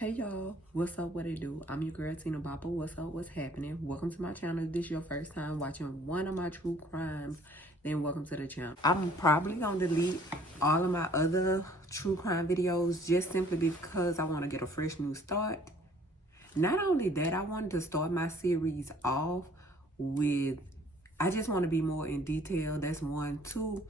Hey y'all, what's up, what it do? I'm your girl TinaBopper. What's up, what's happening? Welcome to my channel. If this is your first time watching one of my true crimes, then welcome to the channel. I'm probably gonna delete all of my other true crime videos just simply because I want to get a fresh new start. Not only that, I wanted to start my series off with, I just want to be more in detail. That's one. Two,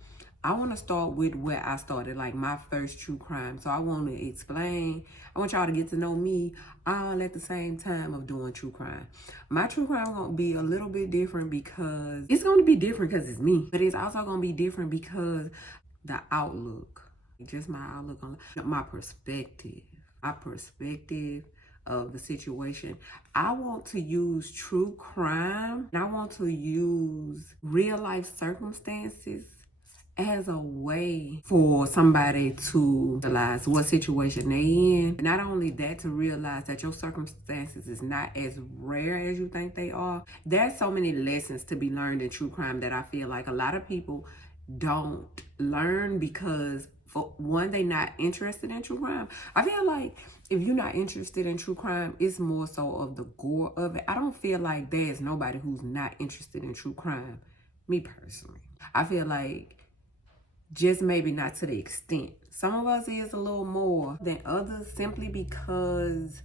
I want to start with where I started, like my first true crime. So I want to explain. I want y'all to get to know me all at the same time of doing true crime. My true crime going to be a little bit different because it's going to be different because it's me. But it's also going to be different because the outlook, just my outlook on my perspective. My perspective of the situation. I want to use true crime and I want to use real life circumstances as a way for somebody to realize what situation they in. Not only that, to realize that your circumstances is not as rare as you think they are. There's so many lessons to be learned in true crime that I feel like a lot of people don't learn because, for one, they not interested in true crime. I feel like if you're not interested in true crime, it's more so of the gore of it. I don't feel like there's nobody who's not interested in true crime. Me personally, I feel like just maybe not to the extent. Some of us is a little more than others simply because,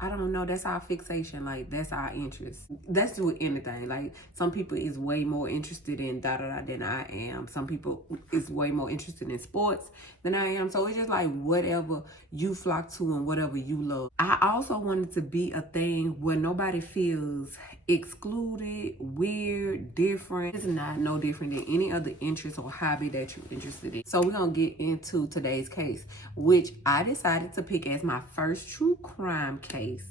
I don't know, that's our fixation. Like, that's our interest. That's with anything. Like, some people is way more interested in da-da-da than I am. Some people is way more interested in sports than I am. So it's just like whatever you flock to and whatever you love. I also wanted to be a thing where nobody feels excluded, weird, different. It's not no different than any other interest or hobby that you're interested in. So we're going to get into today's case, which I decided to pick as my first true crime case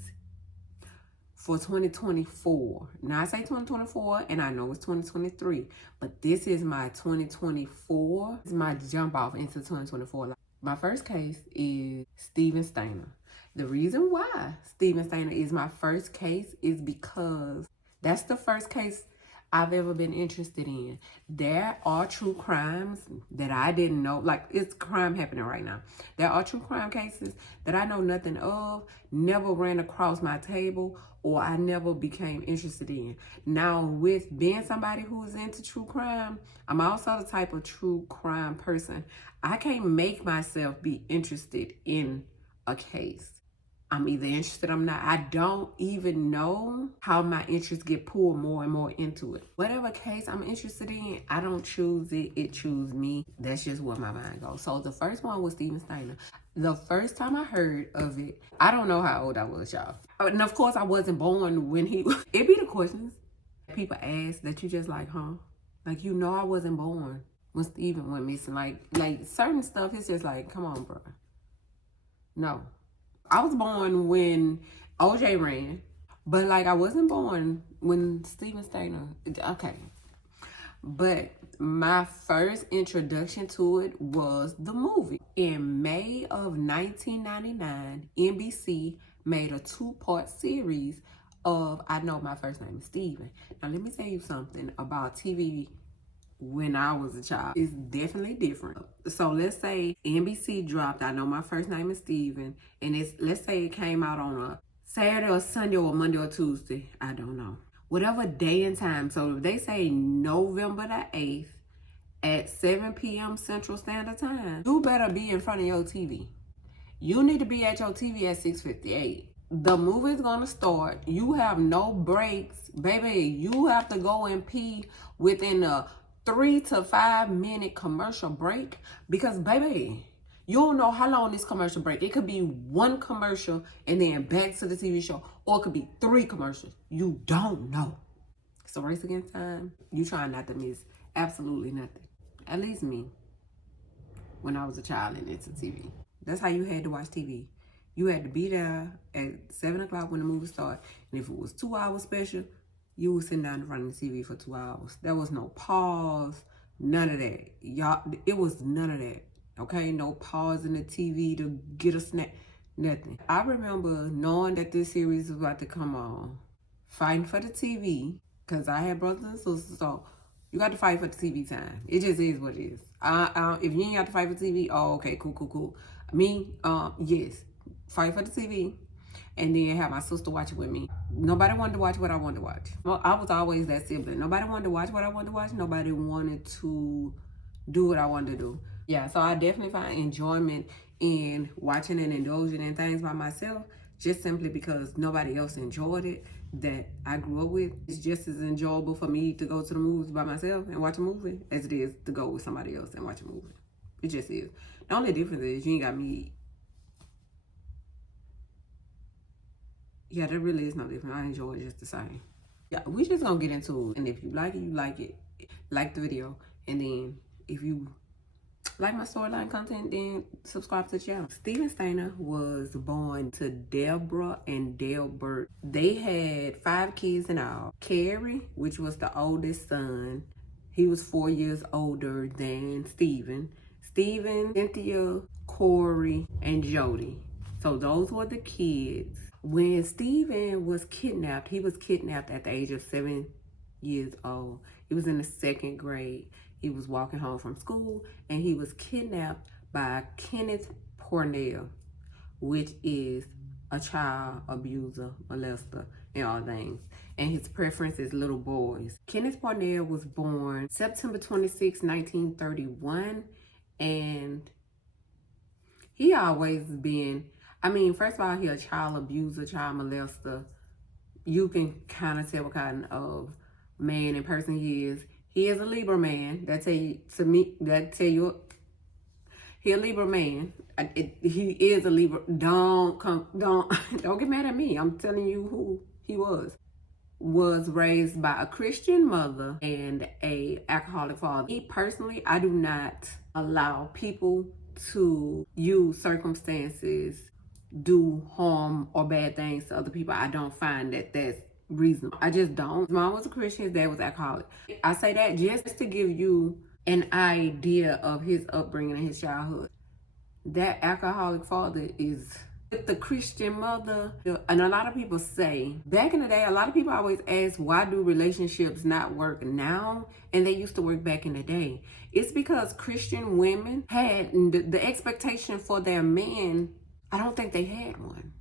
for 2024. Now I say 2024 and I know it's 2023, but this is my 2024. This is my jump off into 2024. My first case is Steven Stayner. The reason why Steven Stayner is my first case is because that's the first case I've ever been interested in. There are true crimes that I didn't know, like it's crime happening right now. There are true crime cases that I know nothing of, never ran across my table, or I never became interested in. Now, with being somebody who is into true crime, I'm also the type of true crime person. I can't make myself be interested in a case. I'm either interested or I'm not. I don't even know how my interests get pulled more and more into it. Whatever case I'm interested in, I don't choose it, it chooses me. That's just where my mind goes. So the first one was Steven Stayner. The first time I heard of it, I don't know how old I was, y'all. And of course I wasn't born when he, it be the questions people ask that you just like, huh? Like, you know, I wasn't born when Steven went missing. Like certain stuff, it's just like, come on, bro. No. I was born when OJ ran, but like I wasn't born when Steven Stayner, okay. But my first introduction to it was the movie. In May of 1999, NBC made a two-part series of I Know My First Name is Steven. Now let me tell you something about TV when I was a child. It's definitely different. So let's say NBC dropped I Know My First Name is Steven, and let's say it came out on a Saturday or Sunday or Monday or Tuesday. I don't know. Whatever day and time. So if they say November the 8th at 7 p.m. Central Standard Time, you better be in front of your TV. You need to be at your TV at 6:58. The movie's gonna start. You have no breaks. Baby, you have to go and pee within a 3 to 5 minute commercial break, because baby, you don't know how long this commercial break. It could be one commercial and then back to the TV show, or it could be 3 commercials. You don't know. It's a race against time. You trying not to miss absolutely nothing. At least me, when I was a child and into TV. That's how you had to watch TV. You had to be there at 7 o'clock when the movie started. And if it was 2 hours special, you were sitting down in front of the TV for 2 hours. There was no pause, none of that. Y'all, it was none of that. Okay, no pause in the TV to get a snack, nothing. I remember knowing that this series was about to come on, fighting for the TV, because I had brothers and sisters, so you got to fight for the TV time. It just is what it is. If you ain't got to fight for TV, oh, okay, cool. Me, yes. fight for the TV, and then have my sister watch it with me. Nobody wanted to watch what I wanted to watch. Well, I was always that sibling. Nobody wanted to watch what I wanted to watch. Nobody wanted to do what I wanted to do. Yeah, so I definitely find enjoyment in watching and indulging in things by myself, just simply because nobody else enjoyed it that I grew up with. It's just as enjoyable for me to go to the movies by myself and watch a movie as it is to go with somebody else and watch a movie. It just is. The only difference is you ain't got me. Yeah, there really is no difference. I enjoy it just the same. Yeah, we just gonna get into it. And if you like it, you like it. Like the video. And then if you like my storyline content, then subscribe to the channel. Steven Stayner was born to Deborah and Delbert. They had 5 kids in all. Carrie, which was the oldest son, he was 4 years older than Steven. Steven, Cynthia, Corey, and Jody. So those were the kids. When Steven was kidnapped, he was kidnapped at the age of 7 years old. He was in the 2nd grade. He was walking home from school, and he was kidnapped by Kenneth Pornell, which is a child abuser, molester, and all things. And his preference is little boys. Kenneth Pornell was born September 26, 1931, and he always been, I mean, first of all, he a child abuser, child molester. You can kind of tell what kind of man and person he is. He is a Libra man. That tell you, to me, that tell you, he a Libra man. He is a Libra. Don't get mad at me. I'm telling you who he was. Was raised by a Christian mother and a alcoholic father. Me personally, I do not allow people to use circumstances, do harm or bad things to other people. I don't find that that's reasonable. I just don't. His mom was a Christian, his dad was alcoholic. I say that just to give you an idea of his upbringing and his childhood. That alcoholic father is with the Christian mother. And a lot of people say, back in the day, a lot of people always ask, why do relationships not work now? And they used to work back in the day. It's because Christian women had the expectation for their men. I don't think they had one.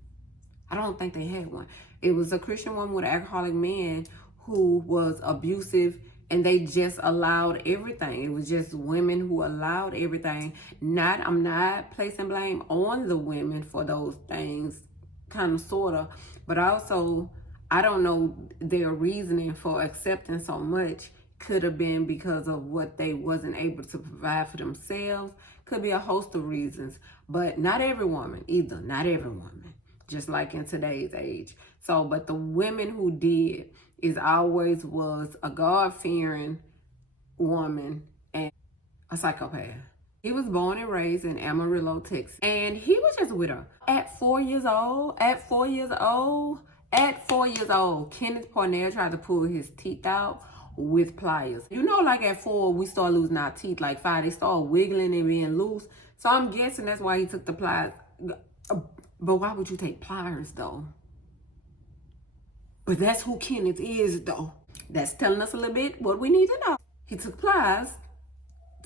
I don't think they had one. It was a Christian woman with an alcoholic man who was abusive, and they just allowed everything. It was just women who allowed everything. I'm not placing blame on the women for those things, kind of, sort of. But also, I don't know their reasoning for accepting so much. Could have been because of what they wasn't able to provide for themselves. Could be a host of reasons. But not every woman either. Not every woman. Just like in today's age. So, but the women who did always was a God-fearing woman and a psychopath. He was born and raised in Amarillo, Texas. And he was just with her. At 4 years old, Kenneth Pornell tried to pull his teeth out with pliers. You know, like at 4, we start losing our teeth. Like 5, they start wiggling and being loose. So I'm guessing that's why he took the pliers. But why would you take pliers, though? But that's who Kenneth is, though. That's telling us a little bit what we need to know. He took pliers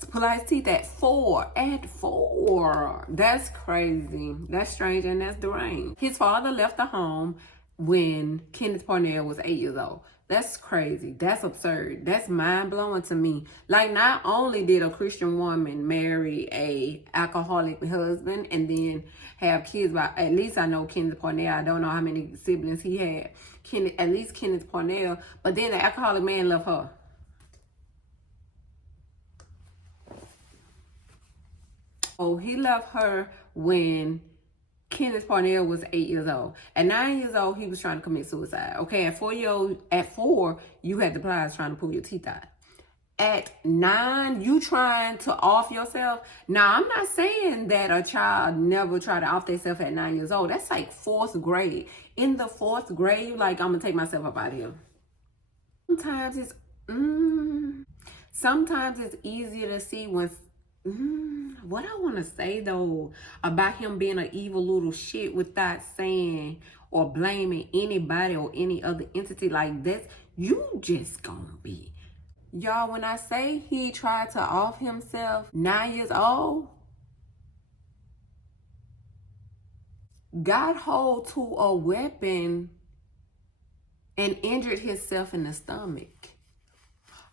to pull out his teeth at 4. At 4. That's crazy. That's strange and that's deranged. His father left the home when Kenneth Pornell was 8 years old. That's crazy. That's absurd. That's mind-blowing to me. Like, not only did a Christian woman marry a alcoholic husband and then have kids, but at least I know Kenneth Pornell. I don't know how many siblings he had. At least Kenneth Pornell. But then the alcoholic man left her. Oh, he left her when Kenneth Pornell was 8 years old. At 9 years old, he was trying to commit suicide. Okay, at 4, you had the pliers trying to pull your teeth out. At 9, you trying to off yourself. Now, I'm not saying that a child never try to off themselves at 9 years old. That's like 4th grade. In the 4th grade, you like, I'm gonna take myself up out of here. Sometimes it's easier to see when. What I want to say though about him being an evil little shit without saying or blaming anybody or any other entity like this, you just gonna be. Y'all, when I say he tried to off himself 9 years old, got hold to a weapon and injured himself in the stomach.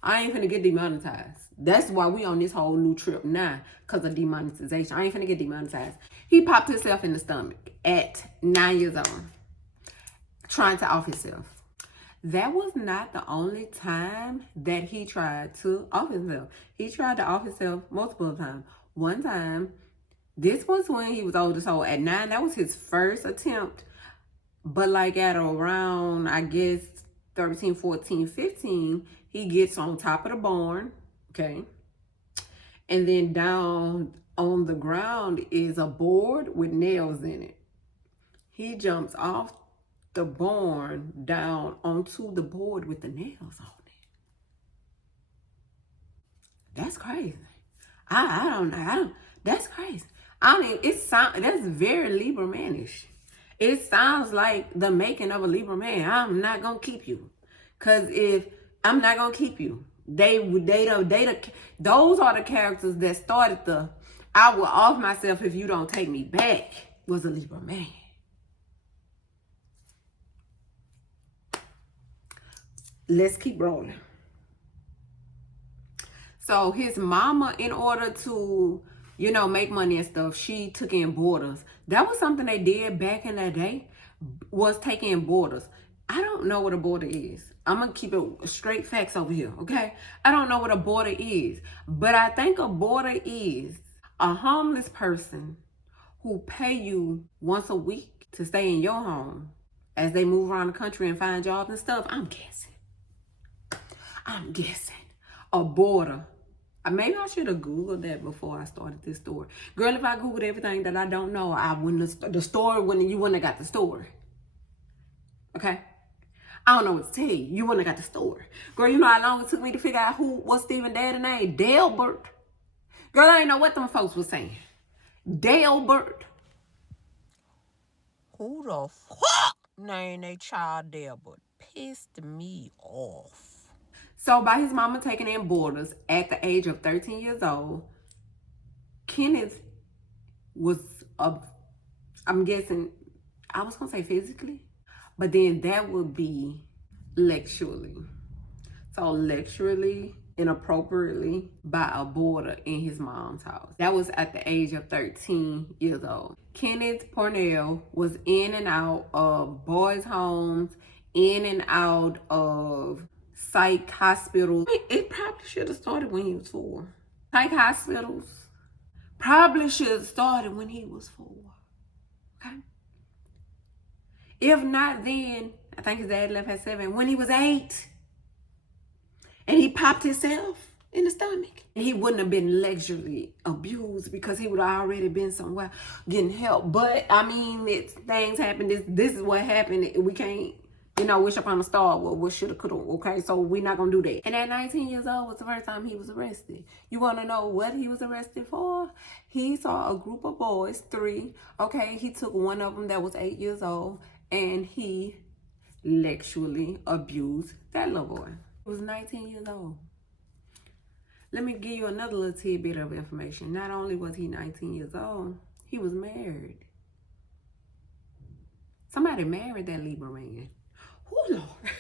I ain't finna get demonetized. That's why we on this whole new trip now, because of demonetization. I ain't finna get demonetized. He popped himself in the stomach at 9 years old, trying to off himself. That was not the only time that he tried to off himself. He tried to off himself multiple times. One time, this was when he was older, so at 9, that was his first attempt. But like at around, I guess, 13, 14, 15, he gets on top of the barn, okay? And then down on the ground is a board with nails in it. He jumps off the barn down onto the board with the nails on it. That's crazy. I don't know. That's crazy. That's very Libra manish. It sounds like the making of a Libra man. I'm not gonna keep you, cause if I'm not gonna keep you, those are the characters that started the "I will off myself if you don't take me back" was a Libra man. Let's keep rolling. So his mama, in order to, make money and stuff, she took in boarders. That was something they did back in the day, was taking in boarders. I don't know what a boarder is. I'm going to keep it straight facts over here, okay? I don't know what a boarder is, but I think a boarder is a homeless person who pay you once a week to stay in your home as they move around the country and find jobs and stuff. I'm guessing. A boarder. Maybe I should have Googled that before I started this story. Girl, if I Googled everything that I don't know, you wouldn't have got the story. Okay? I don't know what to tell you. You wouldn't have got the story. Girl, you know how long it took me to figure out what's Steven daddy's name? Delbert. Girl, I didn't know what them folks were saying. Delbert. Who the fuck named a child Delbert? Pissed me off. So by his mama taking in boarders at the age of 13 years old, Kenneth was, I'm guessing, I was going to say physically, but then that would be sexually. So sexually, inappropriately by a boarder in his mom's house. That was at the age of 13 years old. Kenneth Parnell was in and out of boys' homes, in and out of psych hospitals. It probably should have started when he was 4. Psych hospitals probably should have started when he was 4. Okay? If not, then I think his dad left at 7. When he was 8, and he popped himself in the stomach, and he wouldn't have been sexually abused because he would have already been somewhere getting help. But I mean, things happen. This is what happened. We can't, wish upon a star what shoulda, coulda, okay? So we're not gonna do that. And at 19 years old was the first time he was arrested. You wanna know what he was arrested for? He saw a group of boys, 3, okay? He took one of them that was 8 years old, and he sexually abused that little boy. He was 19 years old. Let me give you another little tidbit of information. Not only was he 19 years old, he was married. Somebody married that Libra man. Oh, Lord.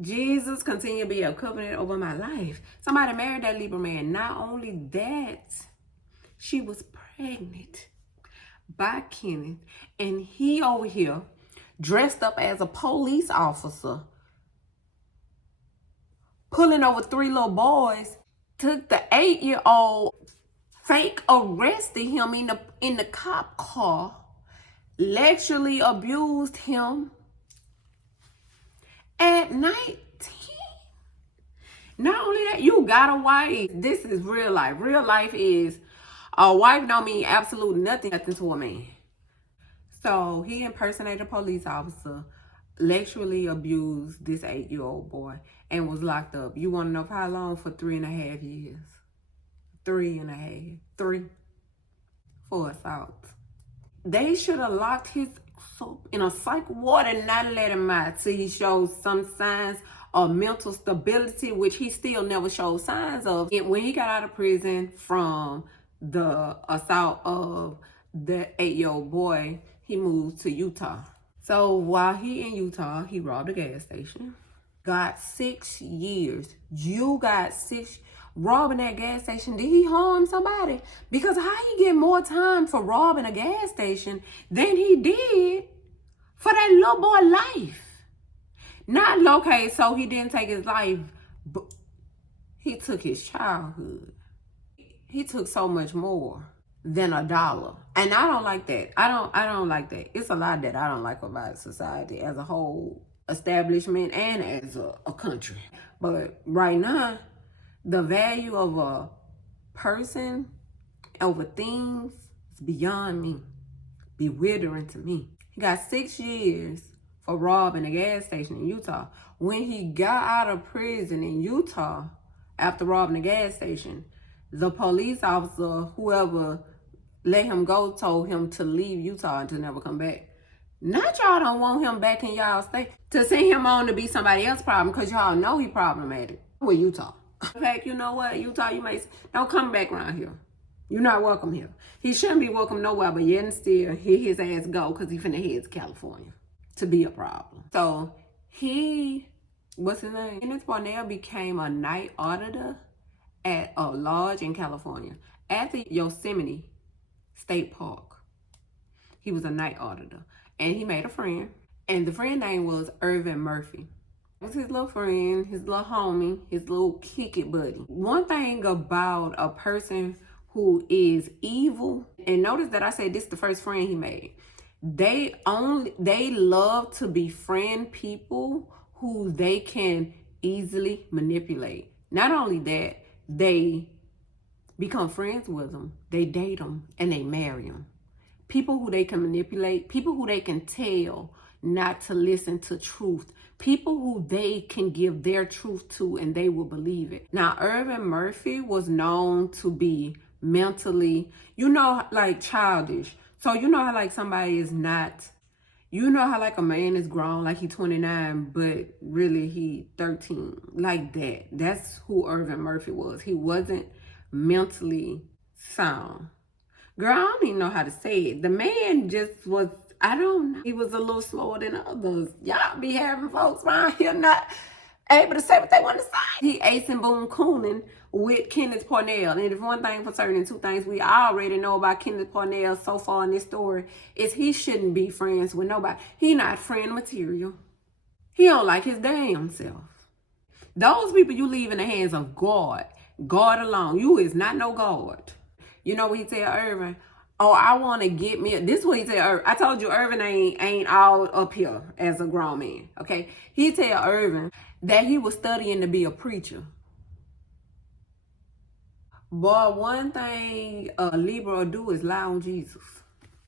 Jesus, continue to be a covenant over my life. Somebody married that Libra man. Not only that, she was pregnant by Kenneth. And he over here, dressed up as a police officer, pulling over 3 little boys, took the 8-year-old, fake arrested him in the cop car, sexually abused him at 19. Not only that, you got a wife. This is real life. Real life is a wife don't mean absolutely nothing to a man. So he impersonated a police officer, sexually abused this 8-year-old boy, and was locked up. You want to know for how long? For 3.5 years. 3.5. 3. For assault. They should have locked his up in a psych ward and not let him out till he shows some signs of mental stability, which he still never showed signs of. And when he got out of prison from the assault of the 8-year-old boy, he moved to Utah. So while he in Utah, he robbed a gas station. Got 6 years. You got 6 robbing that gas station. Did he harm somebody? Because how he get more time for robbing a gas station than he did for that little boy life? Not okay, so he didn't take his life, but he took his childhood. He took so much more than $1. And I don't like that. I don't like that. It's a lot that I don't like about society as a whole, establishment, and as a country. But right now, the value of a person over things is beyond me, bewildering to me. He got 6 years for robbing a gas station in Utah. When he got out of prison in Utah after robbing a gas station, the police officer, whoever let him go, told him to leave Utah and to never come back. Not y'all don't want him back in y'all state. To send him on to be somebody else's problem, because y'all know he problematic with Utah. In fact, you know what? Utah, you may don't come back around here. You're not welcome here. He shouldn't be welcome nowhere, but yet and still, here his ass go, because he finna head to California to be a problem. So what's his name? Kenneth Parnell became a night auditor at a lodge in California at the Yosemite State Park. He was a night auditor, and he made a friend, and the friend name was Irvin Murphy. It was his little friend, his little homie, his little kick it buddy. One thing about a person who is evil, and notice that I said this is the first friend he made. They love to befriend people who they can easily manipulate. Not only that, they become friends with them, they date them, and they marry them. People who they can manipulate, people who they can tell not to listen to truth, people who they can give their truth to and they will believe it. Now, Irvin Murphy was known to be mentally, like childish. So you know how like somebody is not, you know how like a man is grown, like he 29, but really he 13, like that. That's who Irvin Murphy was. He wasn't mentally sound. Girl, I don't even know how to say it. The man just was, I don't know. He was a little slower than others. Y'all be having folks around here not able to say what they want to say. He ace and boom cooning with Kenneth Parnell. And if one thing for certain, two things we already know about Kenneth Parnell so far in this story is he shouldn't be friends with nobody. He not friend material. He don't like his damn self. Those people you leave in the hands of God. God alone. You is not no God. You know what he tell Irvin? Oh, I want to get me. This is what he tell Irvin. I told you Irvin ain't all up here as a grown man. Okay, he tell Irvin that he was studying to be a preacher. Boy, one thing a Libra will do is lie on Jesus.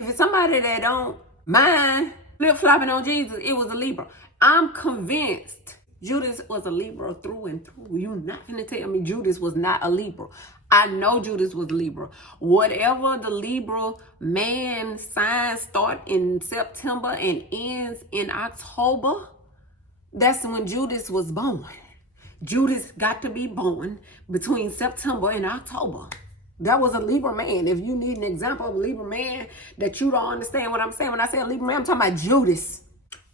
If it's somebody that don't mind flip-flopping on Jesus, it was a Libra. I'm convinced Judas was a Libra through and through. You're not going to tell me Judas was not a Libra. I know Judas was a Libra. Whatever the Libra man sign start in September and ends in October, that's when Judas was born. Judas got to be born between September and October. That was a Libra man. If you need an example of a Libra man that you don't understand what I'm saying, when I say a Libra man, I'm talking about Judas.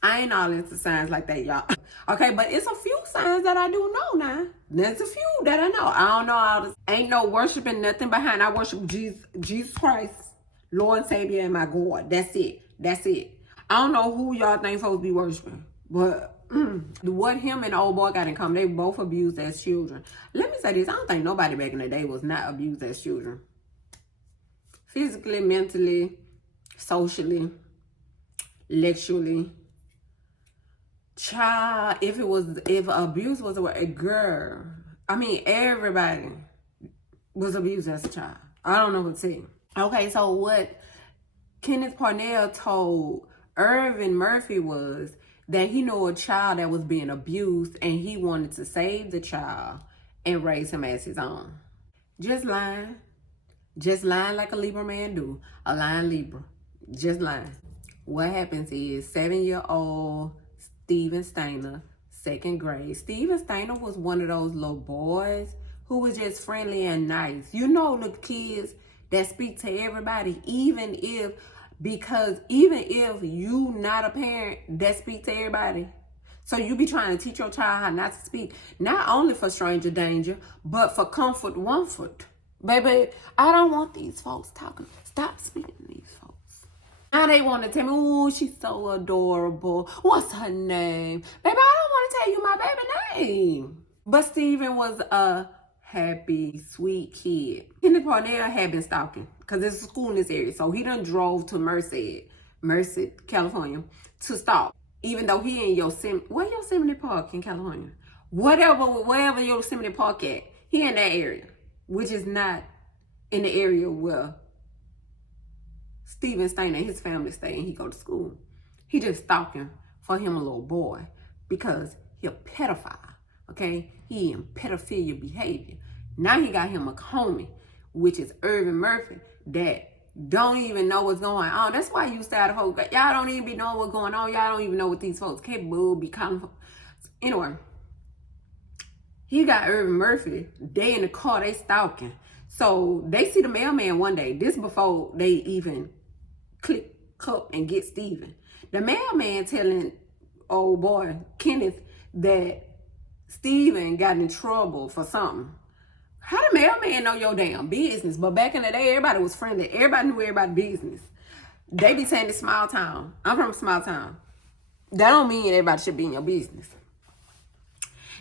I ain't all into signs like that, y'all. Okay, but it's a few signs that I do know now. There's a few that I know. I don't know all this. Ain't no worshiping nothing behind. I worship Jesus Christ, Lord and Savior, and my God. That's it. That's it. I don't know who y'all think supposed to be worshiping, but what him and the old boy got in common, they both abused as children. Let me say this. I don't think nobody back in the day was not abused as children. Physically, mentally, socially, lecturally. Child, if abuse was a girl, I mean, everybody was abused as a child. I don't know what to say. Okay, so what Kenneth Parnell told Irvin Murphy was that he knew a child that was being abused and he wanted to save the child and raise him as his own. Just lying. Just lying like a Libra man do. A lying Libra. Just lying. What happens is 7-year-old Steven Stayner, 2nd grade. Steven Stayner was one of those little boys who was just friendly and nice. You know the kids that speak to everybody, even if you not a parent that speak to everybody. So you be trying to teach your child how not to speak, not only for stranger danger, but for comfort, comfort. Baby, I don't want these folks talking. Stop speaking to these folks. Now they want to tell me, oh, she's so adorable. What's her name? Baby, I don't want to tell you my baby name. But Steven was a happy, sweet kid. Kenneth Parnell had been stalking because there's a school in this area. So he done drove to Merced, California to stalk. Even though he in Yosemite Park in California. Wherever Yosemite Park at, he in that area. Which is not in the area where Steven Stayner and his family stay and he go to school. He just stalking for him a little boy because he a pedophile, okay? He in pedophilia behavior. Now he got him a homie, which is Irvin Murphy, that don't even know what's going on. That's why you started whole. Y'all don't even be knowing what's going on. Y'all don't even know what these folks capable be calling for. Anyway, he got Irvin Murphy. They in the car, they stalking. So they see the mailman one day. This before they even click up and get Steven. The mailman telling old boy Kenneth that Steven got in trouble for something. How the mailman know your damn business? But back in the day, everybody was friendly. Everybody knew everybody's business. They be saying it's small town. I'm from a small town. That don't mean everybody should be in your business.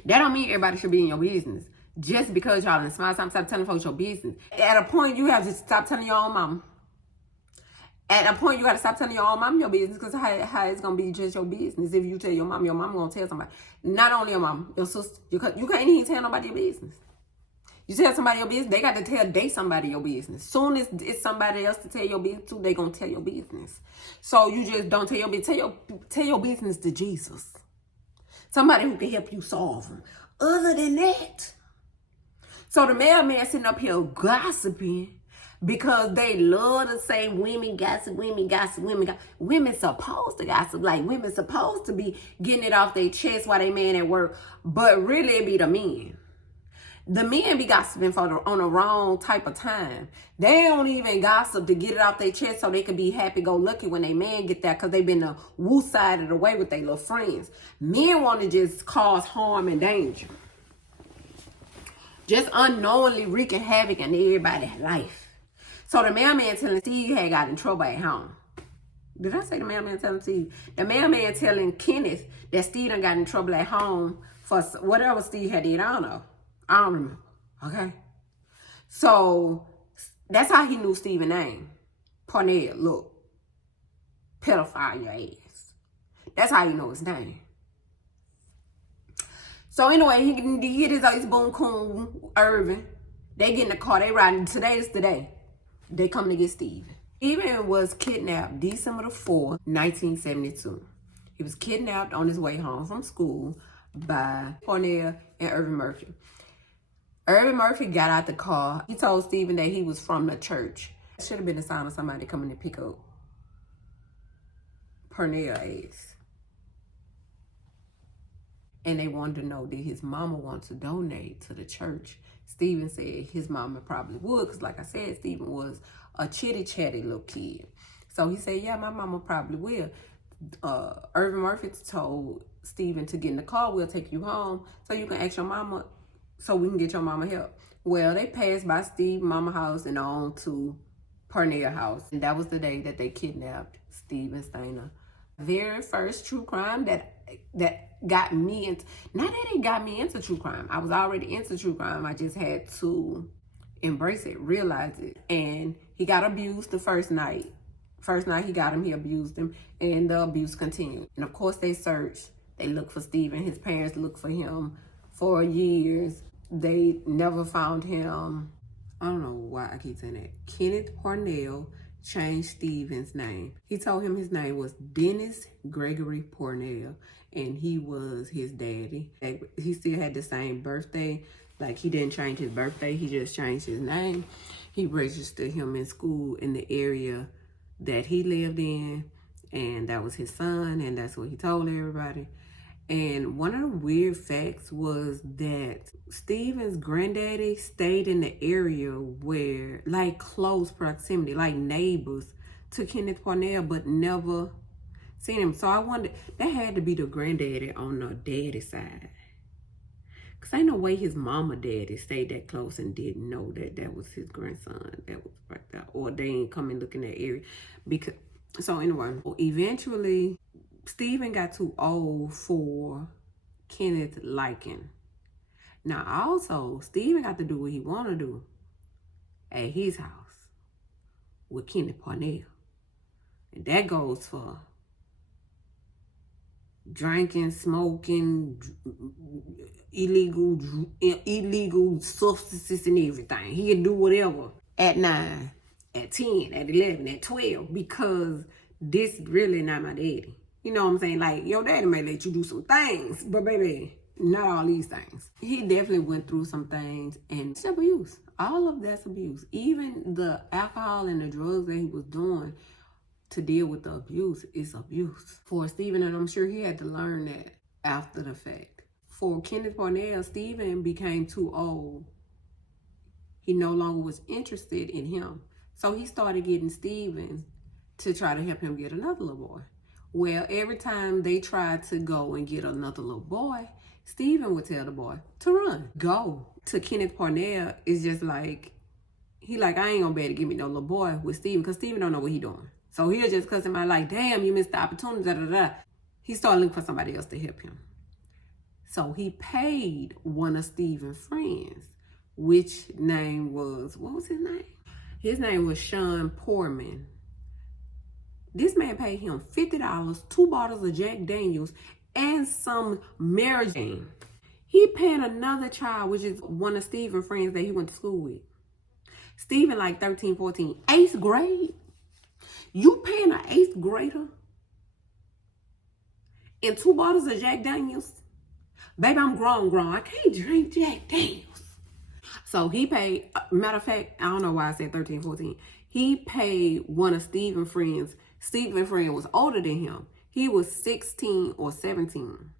That don't mean everybody should be in your business. Just because y'all in a small town, stop telling folks your business. At a point, you have to stop telling your own mama. At a point, you got to stop telling your own mom your business, because how it's going to be just your business. If you tell your mom going to tell somebody. Not only your mom, your sister. You can't even tell nobody your business. You tell somebody your business, they got to tell somebody your business. Soon as it's somebody else to tell your business to, they going to tell your business. So you just don't tell your business. Tell your business to Jesus. Somebody who can help you solve them. Other than that. So the mailman sitting up here gossiping, because they love to say women gossip, women gossip, women gossip. Women supposed to gossip. Like, women supposed to be getting it off their chest while they man at work. But really, it be the men. The men be gossiping on the wrong type of time. They don't even gossip to get it off their chest so they can be happy-go-lucky when they man get there, because they been the woo side of the way with their little friends. Men want to just cause harm and danger. Just unknowingly wreaking havoc in everybody's life. So the mailman telling Steve had got in trouble at home. Did I say the mailman telling Steve? The mailman telling Kenneth that Steve done got in trouble at home for whatever Steve had did. I don't know. I don't remember. Okay? So that's how he knew Steve's name. Parnell, look. Pedophile your ass. That's how you know his name. So anyway, he get his boom coon, Irvin. They get in the car, they riding. Today is the day. They come to get Steven. Steven was kidnapped December the 4th, 1972. He was kidnapped on his way home from school by Parnell and Irvin Murphy. Irvin Murphy got out the car. He told Steven that he was from the church. It should have been the sign of somebody coming to pick up Parnell's ass. And they wanted to know, did his mama want to donate to the church? Steven said his mama probably would, because like I said, Steven was a chitty-chatty little kid. So he said, yeah, my mama probably will. Irvin Murphy told Steven to get in the car, we'll take you home so you can ask your mama, so we can get your mama help. Well, they passed by Steve's mama house and on to Parnell's house. And that was the day that they kidnapped Steven Stayner. Very first true crime that got me into, not that it got me into true crime. I was already into true crime. I just had to embrace it, realize it. And he got abused the first night. First night he got him, he abused him, and the abuse continued. And of course they searched. They looked for Steven. His parents looked for him for years. They never found him. I don't know why I keep saying that. Kenneth Parnell changed Steven's name. He told him his name was Dennis Gregory Parnell, and he was his daddy. He still had the same birthday. Like, he didn't change his birthday, he just changed his name. He registered him in school in the area that he lived in, and that was his son, and that's what he told everybody. And one of the weird facts was that Steven's granddaddy stayed in the area where, like, close proximity, like neighbors to Kenneth Parnell, but never seen him. So I wondered, that had to be the granddaddy on the daddy side. Because ain't no way his mama daddy stayed that close and didn't know that that was his grandson that was right there. Or they ain't come and look in that area. Because, so anyway, eventually, Steven got too old for Kenneth liking. Now also, Steven got to do what he want to do at his house with Kenneth Parnell. And that goes for drinking, smoking, illegal substances and everything. He'll do whatever at 9, at 10, at 11, at 12, because this really not my daddy. You know what I'm saying? Like, your daddy may let you do some things, but baby, not all these things. He definitely went through some things, and it's abuse. All of that's abuse. Even the alcohol and the drugs that he was doing to deal with the abuse is abuse. For Steven, and I'm sure he had to learn that after the fact. For Kenneth Parnell, Steven became too old. He no longer was interested in him. So he started getting Steven to try to help him get another little boy. Well, every time they tried to go and get another little boy, Steven would tell the boy to run, go. To Kenneth Parnell, it's just like, he like, I ain't gonna be able to give me no little boy with Steven, because Steven don't know what he doing. So he'll just cuss him out like, damn, you missed the opportunity, da da da. He started looking for somebody else to help him. So he paid one of Steven's friends, which name was, what was his name? His name was Sean Poorman. This man paid him $50, 2 bottles of Jack Daniels, and some Mary Jane. He paid another child, which is one of Steven's friends that he went to school with. Steven like 13, 14, 8th grade. You paying an 8th grader and 2 bottles of Jack Daniels? Baby, I'm grown. I can't drink Jack Daniels. So he paid, matter of fact, I don't know why I said 13, 14. He paid one of Steven's friends. Steven's friend was older than him. He was 16 or 17.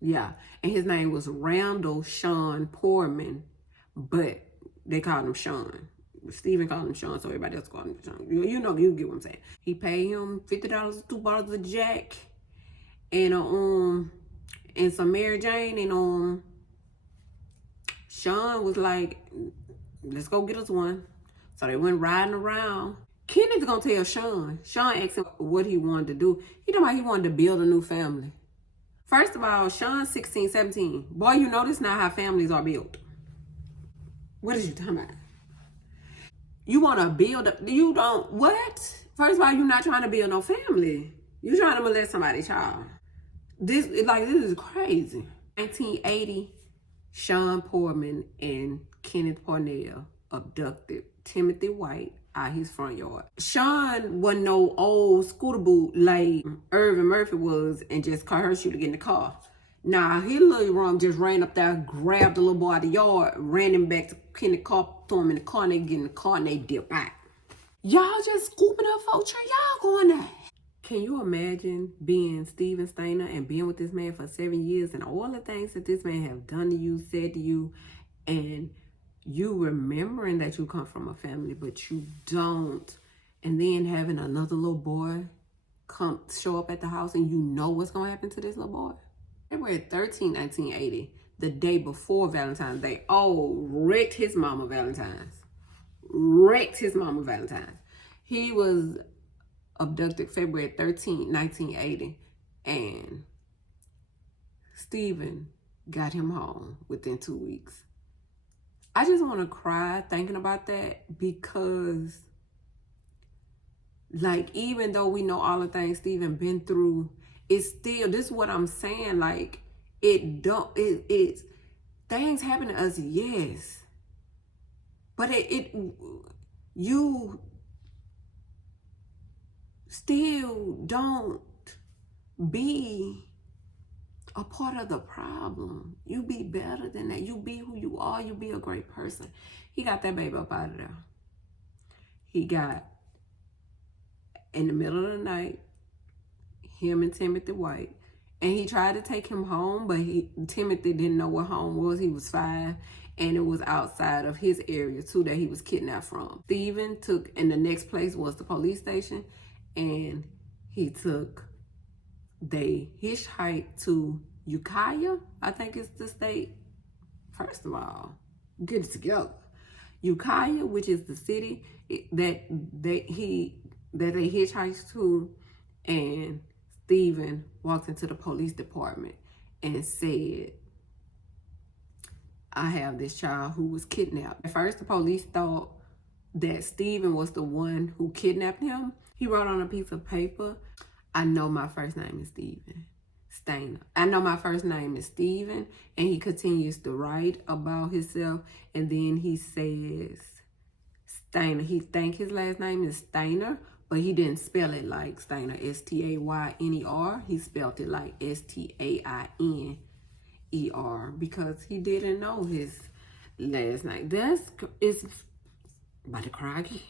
Yeah. And his name was Randall Sean Poorman, but they called him Sean. Steven called him Sean, so everybody else called him Sean. You know, you get what I'm saying. He paid him $50, 2 bottles of Jack, and some Mary Jane, and Sean was like, let's go get us one. So they went riding around. Kenneth's gonna tell Sean. Sean asked him what he wanted to do. He told him he wanted to build a new family. First of all, Sean's 16, 17. Boy, you know this not how families are built. What is you talking about? You want to build up, you don't, what? First of all, you're not trying to build no family. You're trying to molest somebody's child. This is crazy. 1980, Sean Poorman and Kenneth Parnell abducted Timothy White out his front yard. Sean wasn't no old scooter boot like Irvin Murphy was and just cut her shoe to get in the car. Nah, his little rum just ran up there, grabbed the little boy out of the yard, ran him back to Kenneth, car, threw him in the car, and they get in the car and they dip out. Y'all just scooping up folks, y'all going there. Can you imagine being Steven Stayner and being with this man for 7 years and all the things that this man have done to you, said to you, and you remembering that you come from a family, but you don't, and then having another little boy come show up at the house and you know what's going to happen to this little boy? February 13, 1980, the day before Valentine's Day, wrecked his mama Valentine's. He was abducted February 13, 1980, and Steven got him home within 2 weeks. I just want to cry thinking about that, because like, even though we know all the things Steven been through, it's still, this is what I'm saying, like, it's things happen to us, yes, but you still don't be a part of the problem. You be better than that. You be who you are. You be a great person. He got that baby up out of there. He got, in the middle of the night, him and Timothy White, And he tried to take him home, but Timothy didn't know what home was. He was 5, and it was outside of his area too that he was kidnapped from. Steven took, and the next place was the police station, and they hitchhiked to Ukiah, I think it's the state. First of all, get it together. Ukiah, which is the city that they hitchhiked to, and Steven walked into the police department and said, I have this child who was kidnapped. At first, the police thought that Steven was the one who kidnapped him. He wrote on a piece of paper, I know my first name is Steven Stayner. I know my first name is Steven. And he continues to write about himself. And then he says Stayner. He think his last name is Stayner, but he didn't spell it like Stayner, Stayner. He spelled it like Stainer, because he didn't know his last name. It's about to cry again.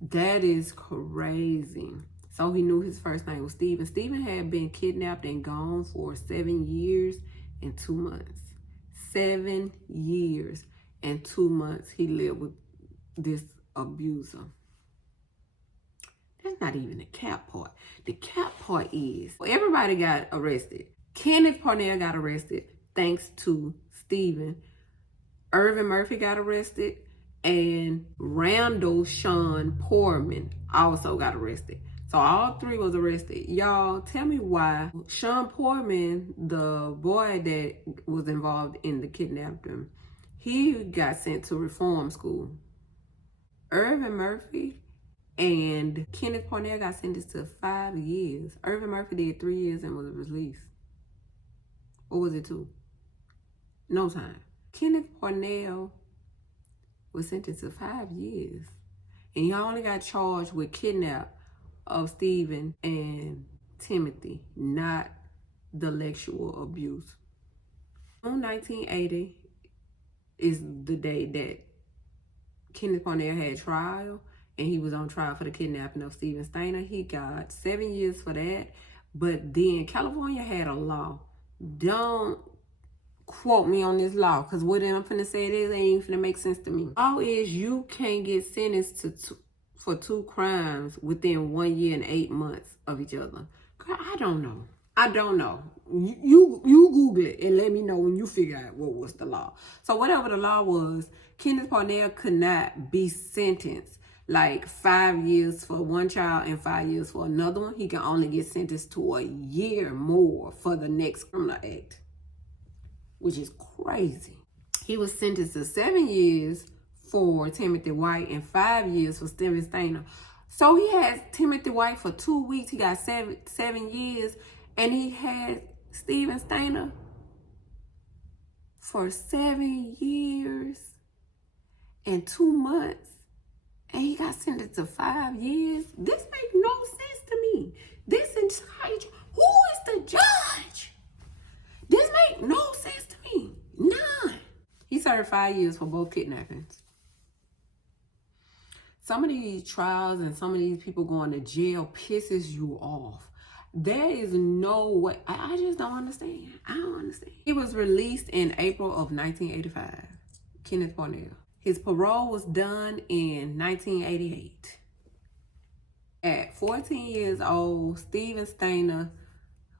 That is crazy. So he knew his first name was Steven. Steven had been kidnapped and gone for 7 years and 2 months. 7 years and 2 months he lived with this abuser. That's not even the cap part. The cap part is, everybody got arrested. Kenneth Parnell got arrested thanks to Steven. Irvin Murphy got arrested, and Randall Sean Portman also got arrested. So all 3 was arrested. Y'all, tell me why Sean Portman, the boy that was involved in the kidnapping, he got sent to reform school. Irvin Murphy and Kenneth Parnell got sentenced to 5 years. Irvin Murphy did 3 years and was released. Or was it 2? No time. Kenneth Parnell was sentenced to 5 years. And he only got charged with kidnap of Steven and Timothy, not the sexual abuse. On 1980 is the day that Kenneth Parnell had trial, and he was on trial for the kidnapping of Steven Stayner. He got 7 years for that. But then California had a law. Don't quote me on this law, because what I'm finna say it ain't finna make sense to me. Law is you can't get sentenced for 2 crimes within 1 year and 8 months of each other. Girl, I don't know. You Google it and let me know when you figure out what was the law. So whatever the law was, Kenneth Parnell could not be sentenced like 5 years for one child and 5 years for another one. He can only get sentenced to a year more for the next criminal act, which is crazy. He was sentenced to 7 years for Timothy White and 5 years for Steven Stayner. So he had Timothy White for 2 weeks. He got seven years. And he had Steven Stayner for 7 years and 2 months. And he got sentenced to 5 years. This makes no sense to me. This entire, who is the judge? This makes no sense to me. None. He served 5 years for both kidnappings. Some of these trials and some of these people going to jail pisses you off. There is no way. I just don't understand. I don't understand. He was released in April of 1985. Kenneth Parnell. His parole was done in 1988. At 14 years old, Steven Stayner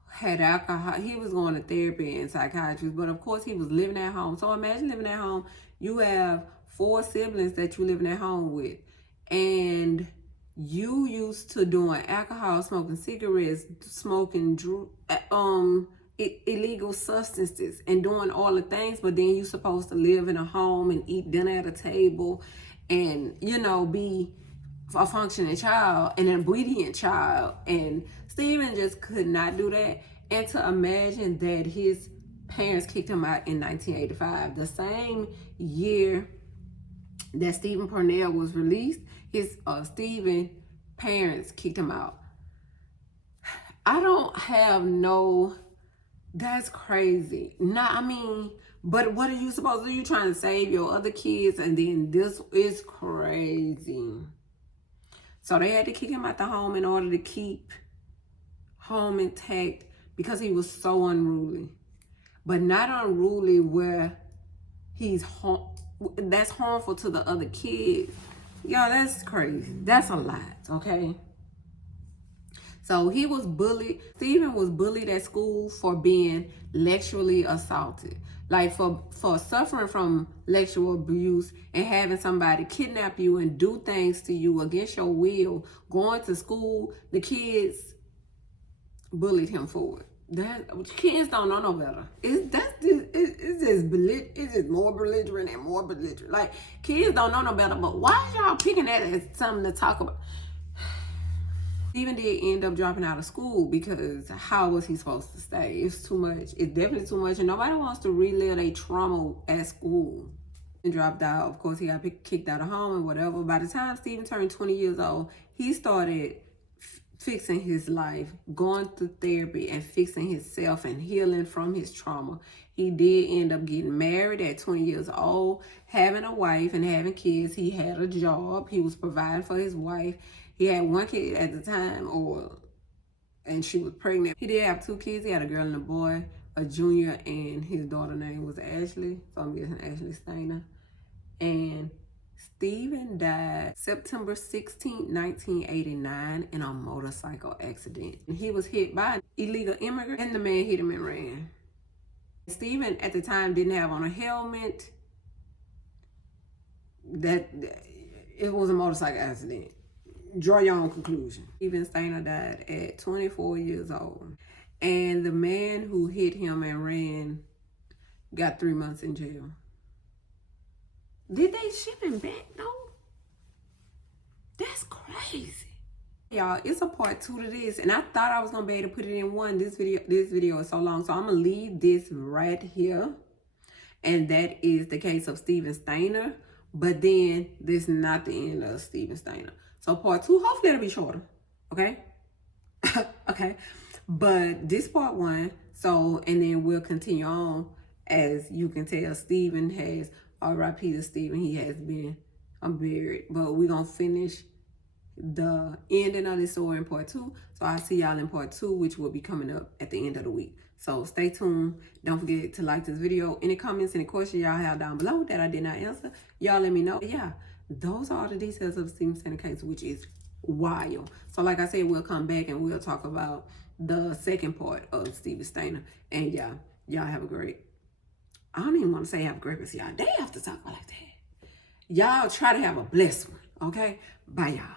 had alcohol. He was going to therapy and psychiatry, but of course he was living at home. So imagine living at home. You have 4 siblings that you're living at home with, and you used to doing alcohol, smoking cigarettes, smoking illegal substances, and doing all the things. But then you're supposed to live in a home and eat dinner at a table, and be a functioning child and an obedient child. And Steven just could not do that. And to imagine that his parents kicked him out in 1985, the same year that Steven Parnell was released, his Steven parents kicked him out. I don't have no, that's crazy. But what are you supposed to do? You trying to save your other kids, and then this is crazy. So they had to kick him out the home in order to keep home intact. because he was so unruly. But not unruly where that's harmful to the other kids. Y'all, that's crazy. That's a lot, okay? So he was bullied. Steven was bullied at school for being sexually assaulted. Like for suffering from sexual abuse and having somebody kidnap you and do things to you against your will, going to school, the kids bullied him for it. That kids don't know no better. It's just more belligerent and more belligerent. Like, kids don't know no better, but why y'all picking that as something to talk about? Steven did end up dropping out of school because how was he supposed to stay? It's too much. It's definitely too much, and nobody wants to relive their trauma at school. And dropped out. Of course, he got kicked out of home and whatever. By the time Steven turned 20 years old, he started fixing his life, going through therapy and fixing himself and healing from his trauma. He did end up getting married at 20 years old, having a wife and having kids. He had a job. He was providing for his wife. He had one kid at the time, and she was pregnant. He did have 2 kids. He had a girl and a boy, a junior, and his daughter's name was Ashley. So I'm guessing Ashley Stayner. And Steven died September 16, 1989 in a motorcycle accident. He was hit by an illegal immigrant, and the man hit him and ran. Steven at the time didn't have on a helmet. It was a motorcycle accident. Draw your own conclusion. Steven Stayner died at 24 years old. And the man who hit him and ran got 3 months in jail. Did they ship him back though? That's crazy. Y'all, it's a part 2 to this, and I thought I was gonna be able to put it in one. This video is so long, so I'm gonna leave this right here. And that is the case of Steven Stayner. But then this is not the end of Steven Stayner. So part 2, hopefully it'll be shorter. Okay? Okay. But this part 1, so, and then we'll continue on. As you can tell, Steven has, R.I.P. to Steven, he has been buried. But we're going to finish the ending of this story in part 2. So I'll see y'all in part 2, which will be coming up at the end of the week. So stay tuned. Don't forget to like this video. Any comments, any questions y'all have down below that I did not answer, y'all let me know. Yeah, those are all the details of the Steven Stayner case, which is wild. So like I said, we'll come back and we'll talk about the second part of Steven Stayner. And yeah, y'all have a great, I don't even want to say have a great, but y'all, they have to talk about like that. Y'all try to have a blessed one, okay? Bye, y'all.